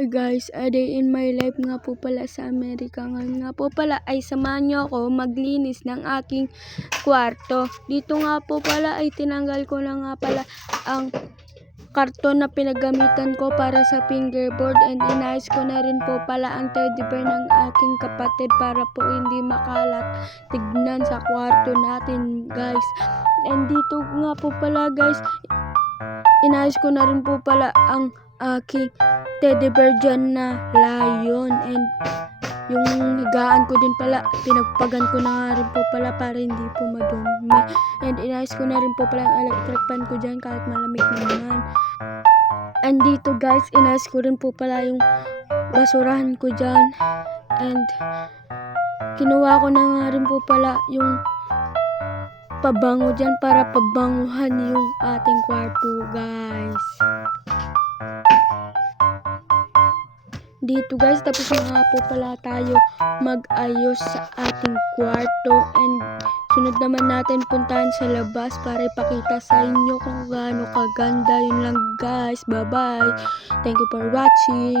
Hi guys, a day in my life nga po pala sa Amerika. Ngayon nga po pala ay samahan niyo ako maglinis ng aking kwarto. Dito nga po pala ay tinanggal ko na nga pala ang karton na pinagamitan ko para sa fingerboard, and inayos ko na rin po pala ang teddy bear ng aking kapatid para po hindi makalat tignan sa kwarto natin guys. And dito nga po pala guys, inayos ko na rin po pala ang aking teddy bear dyan na lion, and yung higaan ko din pala pinagpagan ko na nga rin po pala para hindi po madumi, and inayos ko na rin po pala ang electric fan ko dyan kahit malamig naman. And dito guys, inayos ko rin po pala yung basurahan ko dyan, and kinuha ko na nga rin po pala yung pabango dyan para pabanguhan yung ating kwarto guys. Dito guys, tapos na nga po pala tayo mag-ayos sa ating kwarto, and sunod naman natin puntahan sa labas para ipakita sa inyo kung gaano kaganda. Yun lang guys, bye bye, thank you for watching.